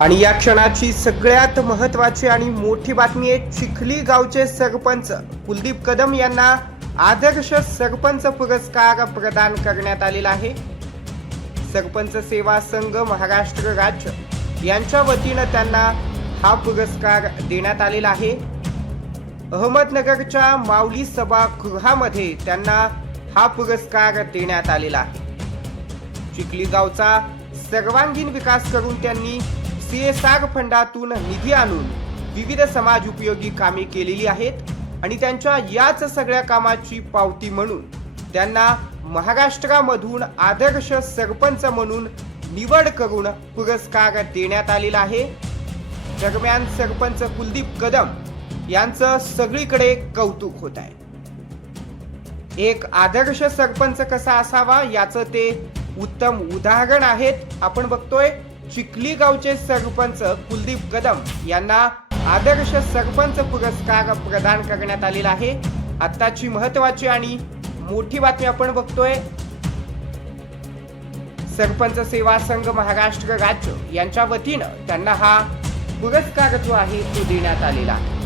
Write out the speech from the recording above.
आणि या क्षणाची सगळ्यात महत्वाची आणि मोठी बातमी आहे चिखली गावचे सरपंच कुलदीप कदम यांना आदर्श सरपंच पुरस्कार प्रदान करण्यात आलेला आहे. सरपंच सेवा संघ महाराष्ट्र राज्य यांच्या वतीनं त्यांना हा पुरस्कार देण्यात आलेला आहे. अहमदनगरच्या माऊली सभागृहामध्ये त्यांना हा पुरस्कार देण्यात आलेला आहे. चिखली गावचा सर्वांगीण विकास करून त्यांनी सी फंडातून निधी आणून विविध समाज उपयोगी कामे केलेली आहेत आणि त्यांच्या याच सगळ्या कामाची पावती म्हणून त्यांना महाराष्ट्रामधून आदर्श सरपंच म्हणून निवड करून पुरस्कार देण्यात आलेला आहे. दरम्यान सरपंच कुलदीप कदम यांचं सगळीकडे कौतुक होत आहे. एक आदर्श सरपंच कसा असावा याचं ते उत्तम उदाहरण आहेत. आपण बघतोय चिखली गावचे सरपंच कुलदीप कदम यांना आदर्श सरपंच पुरस्कार प्रदान करण्यात आलेला आहे. आत्ताची महत्वाची आणि मोठी बातमी आपण बघतोय. सरपंच सेवा संघ महाराष्ट्र राज्य यांच्या वतीनं त्यांना हा पुरस्कार जो आहे तो देण्यात आलेला आहे.